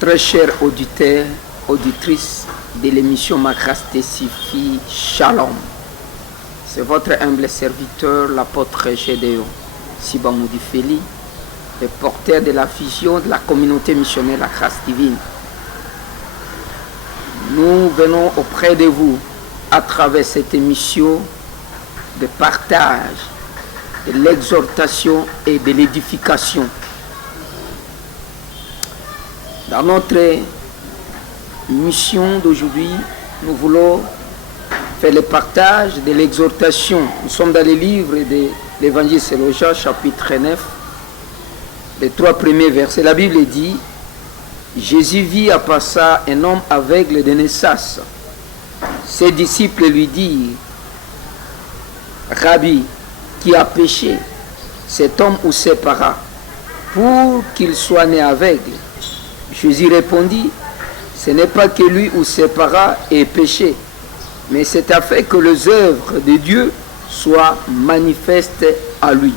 Très chers auditeurs, auditrices de l'émission Ma grâce te suffit, Shalom. C'est votre humble serviteur, l'apôtre Gédéon Sibamoudi Feli, le porteur de la vision de la communauté missionnaire La Grâce Divine. Nous venons auprès de vous à travers cette émission de partage, de l'exhortation et de l'édification. Dans notre mission d'aujourd'hui, nous voulons faire le partage de l'exhortation. Nous sommes dans le livre de l'Évangile selon Jean, chapitre 9, les 3 premiers versets. La Bible dit: Jésus vit à Passa un homme aveugle de naissance. Ses disciples lui dirent: Rabbi, qui a péché, cet homme ou ses parents, pour qu'il soit né aveugle? Jésus répondit: ce n'est pas que lui ou ses parents aient péché, mais c'est afin que les œuvres de Dieu soient manifestes à lui.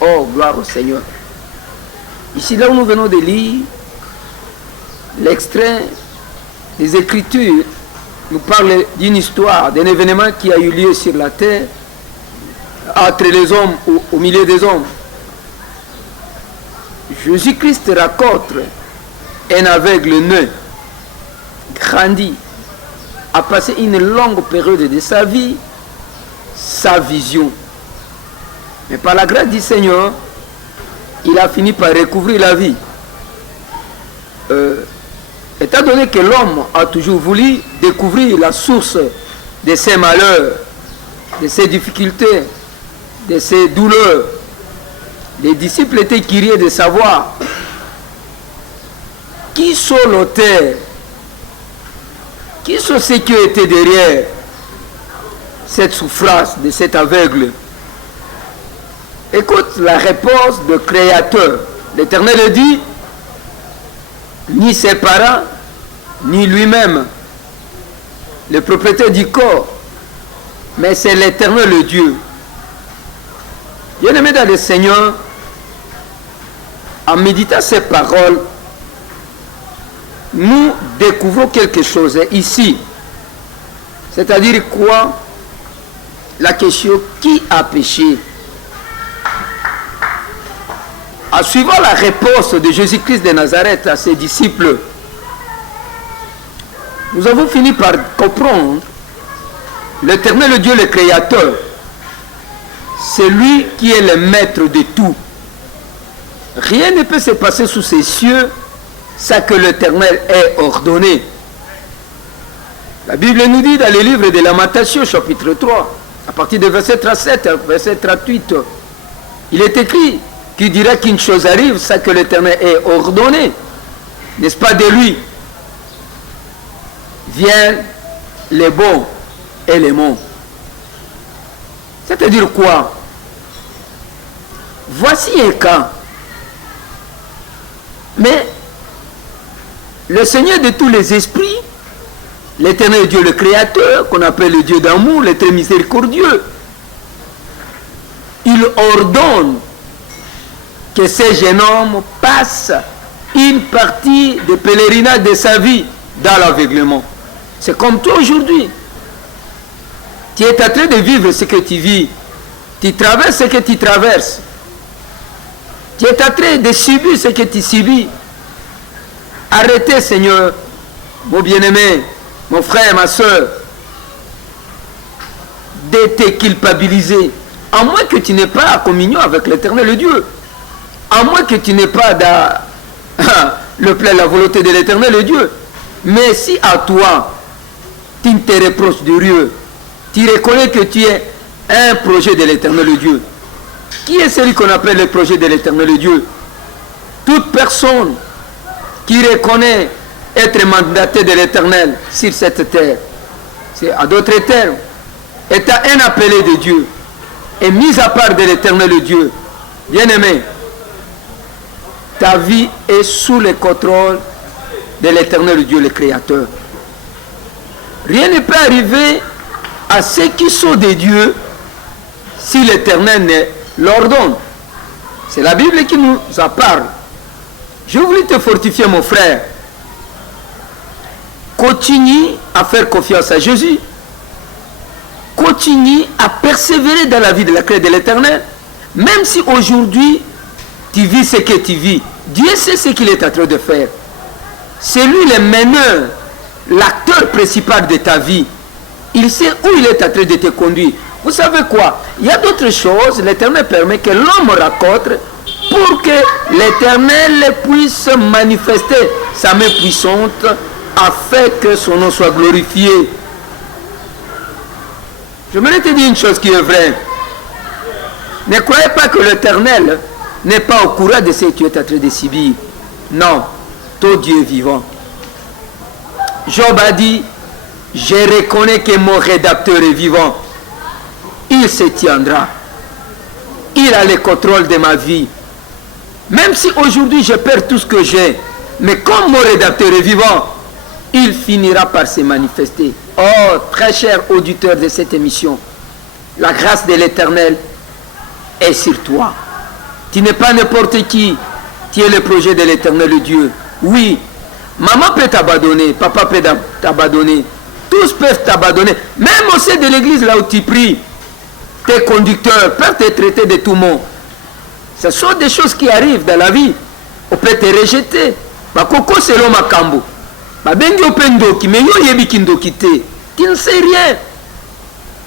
Oh, gloire au Seigneur. Ici, là où nous venons de lire, l'extrait des Écritures nous parle d'une histoire, d'un événement qui a eu lieu sur la terre, entre les hommes, au milieu des hommes. Jésus-Christ raconte un aveugle né, grandi, a passé une longue période de sa vie, sa vision. Mais par la grâce du Seigneur, il a fini par recouvrir la vie. Étant donné que l'homme a toujours voulu découvrir la source de ses malheurs, de ses difficultés, de ses douleurs, les disciples étaient curieux de savoir qui sont l'auteur, qui sont ceux qui étaient derrière cette souffrance de cet aveugle. Écoute la réponse du Créateur. L'Éternel dit: ni ses parents, ni lui-même, le propriétaire du corps, mais c'est l'Éternel le Dieu. Bien-aimé dans le Seigneur, en méditant ces paroles, nous découvrons quelque chose ici. C'est-à-dire quoi? La question: qui a péché? En suivant la réponse de Jésus-Christ de Nazareth à ses disciples, nous avons fini par comprendre l'Éternel Dieu, le Créateur. C'est lui qui est le maître de tout. Rien ne peut se passer sous ses cieux sans que l'Éternel ait ordonné. La Bible nous dit dans le livre de Lamentation, chapitre 3, à partir du verset 37, verset 38, il est écrit: qui dira qu'une chose arrive sans que l'Éternel ait ordonné? N'est-ce pas de lui viennent les bons et les mauvais? C'est-à-dire quoi? Voici un cas. Mais le Seigneur de tous les esprits, l'Éternel Dieu, le Créateur, qu'on appelle le Dieu d'amour, le très miséricordieux, il ordonne que ce jeune homme passe une partie de pèlerinage de sa vie dans l'aveuglement. C'est comme toi aujourd'hui. Tu es en train de vivre ce que tu vis. Tu traverses ce que tu traverses. Tu es en train de subir ce que tu subis. Arrêtez, Seigneur, mon bien-aimé, mon frère, ma soeur, de te culpabiliser. À moins que tu n'aies pas en communion avec l'Éternel Dieu. À moins que tu n'aies pas dans le plein la volonté de l'Éternel Dieu. Mais si à toi, tu ne te reproches de rien, tu reconnais que tu es un projet de l'Éternel Dieu. Qui est celui qu'on appelle le projet de l'Éternel Dieu? Toute personne qui reconnaît être mandaté de l'Éternel sur cette terre, c'est à d'autres termes, étant un appelé de Dieu et mis à part de l'Éternel Dieu. Bien-aimé, ta vie est sous le contrôle de l'Éternel Dieu, le Créateur. Rien ne peut arriver à ceux qui sont des dieux si l'Éternel ne l'ordonne. C'est la Bible qui nous en parle. Je voulais te fortifier, mon frère. continue à faire confiance à Jésus. Continue à persévérer dans la vie de la crainte de l'Éternel. Même si aujourd'hui, tu vis ce que tu vis, Dieu sait ce qu'il est en train de faire. C'est lui le meneur, l'acteur principal de ta vie. Il sait où il est en train de te conduire. Vous savez quoi? Il y a d'autres choses, l'Éternel permet que l'homme rencontre pour que l'Éternel puisse manifester sa main puissante afin que son nom soit glorifié. Je voudrais te dire une chose qui est vraie. Ne croyez pas que l'Éternel n'est pas au courant de ce que tu es en train de subir. Non, ton Dieu est vivant. Job a dit, je reconnais que mon rédacteur est vivant. Il se tiendra. Il a le contrôle de ma vie. Même si aujourd'hui je perds tout ce que j'ai, mais comme mon rédacteur est vivant, il finira par se manifester. Oh, très cher auditeur de cette émission, la grâce de l'Éternel est sur toi. Tu n'es pas n'importe qui. Tu es le projet de l'Éternel, le Dieu. Oui, maman peut t'abandonner, papa peut t'abandonner, tous peuvent t'abandonner. Même au sein de l'église, là où tu pries, tes conducteurs peuvent te traiter de tout monde. Ce sont des choses qui arrivent dans la vie. On peut te rejeter. Bakoko selon makambo. Babengi opendoki, mais yo yebi kindokite. Tu ne sais rien.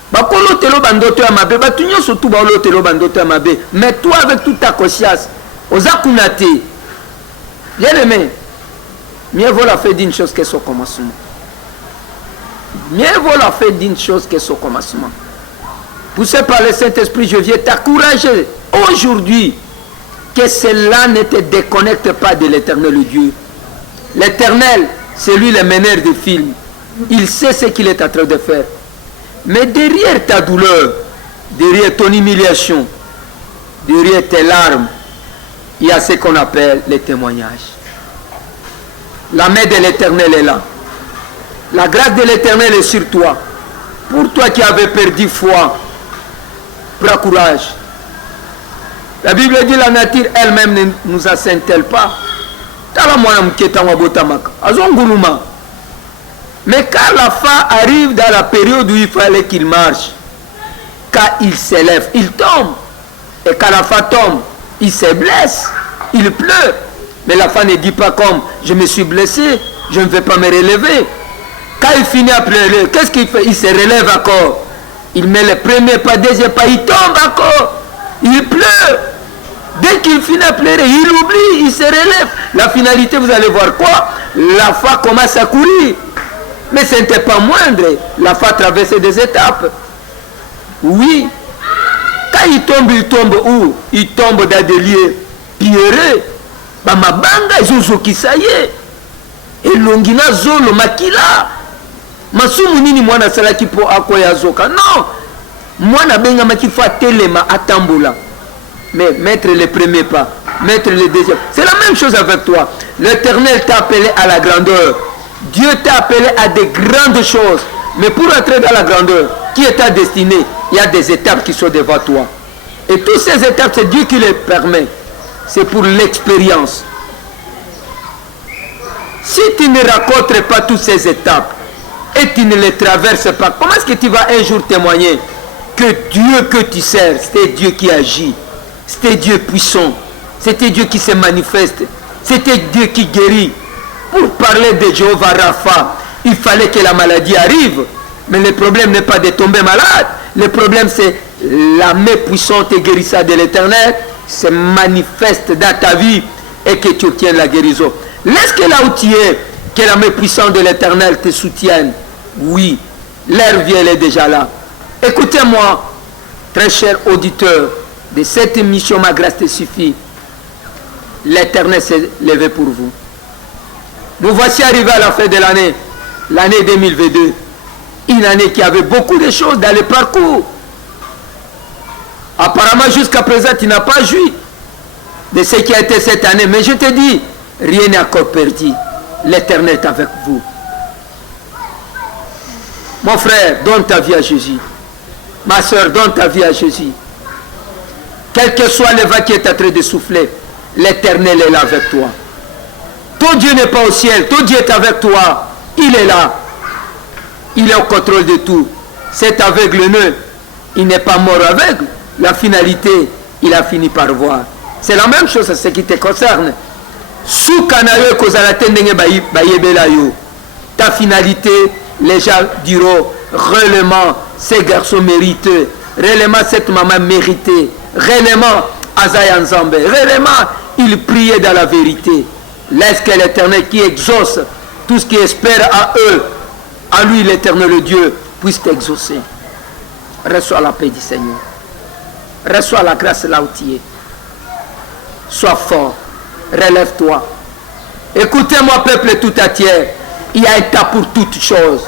Bakolo telo bandoto ya mabe, batunyo surtout baolo telo bandoto ya mabe. Mais toi avec toute ta conscience, ozakunate. Bien aimé, mieux vaut la fin d'une chose que son commencement. Mieux vaut la fin d'une chose que son commencement. Poussé par le Saint-Esprit, je viens t'encourager aujourd'hui que cela ne te déconnecte pas de l'Éternel Dieu. L'Éternel, c'est lui le meneur des films. Il sait ce qu'il est en train de faire. Mais derrière ta douleur, derrière ton humiliation, derrière tes larmes, il y a ce qu'on appelle les témoignages. La main de l'Éternel est là. La grâce de l'Éternel est sur toi. Pour toi qui avais perdu foi, prends courage. La Bible dit la nature elle-même ne nous assène-t-elle pas? Mais quand la fin arrive dans la période où il fallait qu'il marche, quand il s'élève, il tombe. Et quand la fin tombe, il se blesse, il pleure. Mais la fin ne dit pas comme je me suis blessé, je ne vais pas me relever. Quand il finit à pleurer, qu'est-ce qu'il fait? Il se relève encore. Il met le premier pas, deuxième pas, il tombe encore. Il pleure. Dès qu'il finit à pleurer, il oublie, il se relève. La finalité, vous allez voir quoi? La foi commence à courir. Mais ce n'était pas moindre. La foi traversait des étapes. Oui. Quand il tombe où? Il tombe dans des lieux pierreux. Bamabanga, Zozoki, ça y est. Et Longina Zolo, Makila. Masumu nini mwana salaki po akoya zoka. Non. Mwana benga makifa telema atambola. Mais mettre les premiers pas, mettre les deuxièmes. C'est la même chose avec toi. L'Éternel t'a appelé à la grandeur. Dieu t'a appelé à des grandes choses. Mais pour entrer dans la grandeur, qui est ta destinée? Il y a des étapes qui sont devant toi. Et toutes ces étapes, c'est Dieu qui les permet. C'est pour l'expérience. Si tu ne rencontres pas toutes ces étapes et tu ne les traverses pas, comment est-ce que tu vas un jour témoigner que Dieu que tu sers, c'était Dieu qui agit, c'était Dieu puissant, c'était Dieu qui se manifeste, c'était Dieu qui guérit? Pour parler de Jéhovah Rapha, il fallait que la maladie arrive. Mais le problème n'est pas de tomber malade. Le problème c'est la main puissante et guérissante de l'Éternel se manifeste dans ta vie et que tu obtiennes la guérison. Laisse que là où tu es, que la main puissante de l'Éternel te soutienne. Oui, l'heure vient, elle est déjà là. Écoutez-moi, très cher auditeur de cette émission, ma grâce te suffit. L'Éternel s'est levé pour vous. Nous voici arrivés à la fin de l'année, l'année 2022. Une année qui avait beaucoup de choses dans le parcours. Apparemment, jusqu'à présent, tu n'as pas joui de ce qui a été cette année. Mais je te dis, rien n'est encore perdu. L'Éternel est avec vous. Mon frère, donne ta vie à Jésus. Ma soeur, donne ta vie à Jésus. Quel que soit le vent qui est en train de souffler, l'Éternel est là avec toi. Ton Dieu n'est pas au ciel, ton Dieu est avec toi. Il est là. Il est au contrôle de tout. Cet aveugle-neu, il n'est pas mort aveugle. La finalité, il a fini par voir. C'est la même chose à ce qui te concerne. Ta finalité, les gens diront, réellement, ces garçons méritent, réellement, cette maman méritait, réellement, Azaï Nzambe, réellement, il priait dans la vérité. Laisse que l'Éternel qui exauce tout ce qui espère à eux, à lui l'Éternel Dieu, puisse t'exaucer. Reçois la paix du Seigneur. Reçois la grâce là où tu es. Sois fort. Relève-toi. Écoutez-moi, peuple tout entier. Il y a un temps pour toutes choses.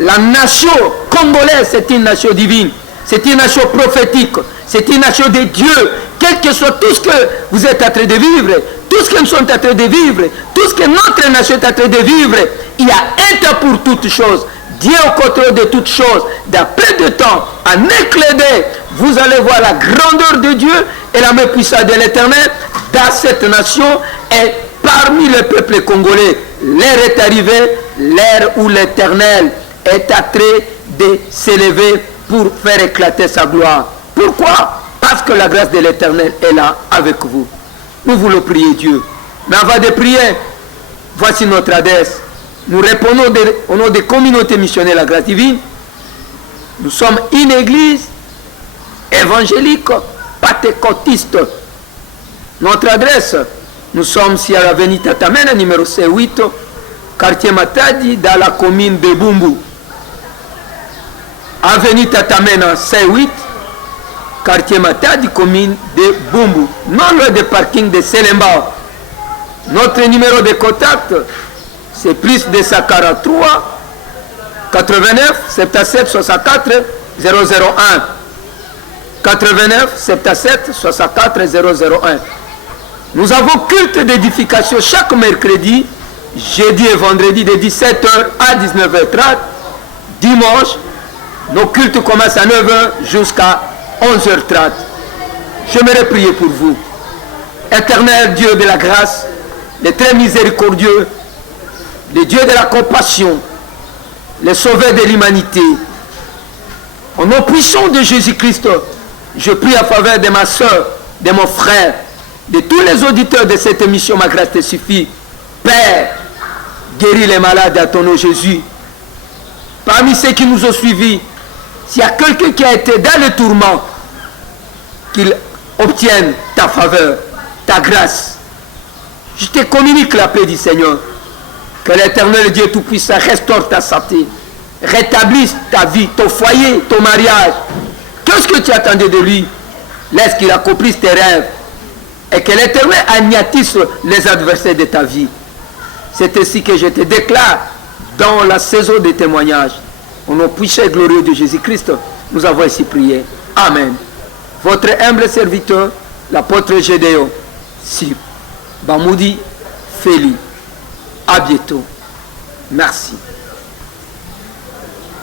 La nation congolaise, c'est une nation divine. C'est une nation prophétique. C'est une nation de Dieu. Quel que soit tout ce que vous êtes en train de vivre, tout ce que nous sommes en train de vivre, tout ce que notre nation est en train de vivre, il y a un temps pour toutes choses. Dieu est au contrôle de toutes choses. Dans peu de temps, en éclair d'œil, vous allez voir la grandeur de Dieu et la main puissante de l'Éternel dans cette nation et parmi le peuple congolais. L'heure est arrivée, l'heure où l'Éternel est en train de s'élever pour faire éclater sa gloire. Pourquoi? Parce que la grâce de l'Éternel est là avec vous. Nous voulons prier Dieu. Mais avant de prier, voici notre adresse. Nous répondons au nom des communautés missionnaires La Grâce Divine. Nous sommes une église évangélique pentecôtiste. Notre adresse, nous sommes sur l'avenue Tatamena, numéro C8, quartier Matadi, dans la commune de Bumbu. Avenue Tatamena, C8, quartier Matadi, commune de Bumbu. Non loin du parking de Selemba. Notre numéro de contact, c'est plus 243 89 77 64 001. 89 77 64 001. Nous avons culte d'édification chaque mercredi, jeudi et vendredi de 17h à 19h30. Dimanche, nos cultes commencent à 9h jusqu'à 11h30. J'aimerais prier pour vous. Éternel Dieu de la grâce, le très miséricordieux, le Dieu de la compassion, le sauveur de l'humanité. Au nom puissant de Jésus-Christ, je prie en faveur de ma soeur, de mon frère, de tous les auditeurs de cette émission, ma grâce te suffit. Père, guéris les malades à ton nom Jésus. Parmi ceux qui nous ont suivis, s'il y a quelqu'un qui a été dans le tourment, qu'il obtienne ta faveur, ta grâce. Je te communique la paix du Seigneur. Que l'Éternel Dieu Tout-Puissant restaure ta santé, rétablisse ta vie, ton foyer, ton mariage. Qu'est-ce que tu attendais de lui? Laisse qu'il accomplisse tes rêves. Et que l'Éternel anéantisse les adversaires de ta vie. C'est ainsi que je te déclare dans la saison des témoignages. Au nom puissant et glorieux de Jésus-Christ, nous avons ainsi prié. Amen. Votre humble serviteur, l'apôtre Gédéon, si Bamoudi Feli. À bientôt. Merci.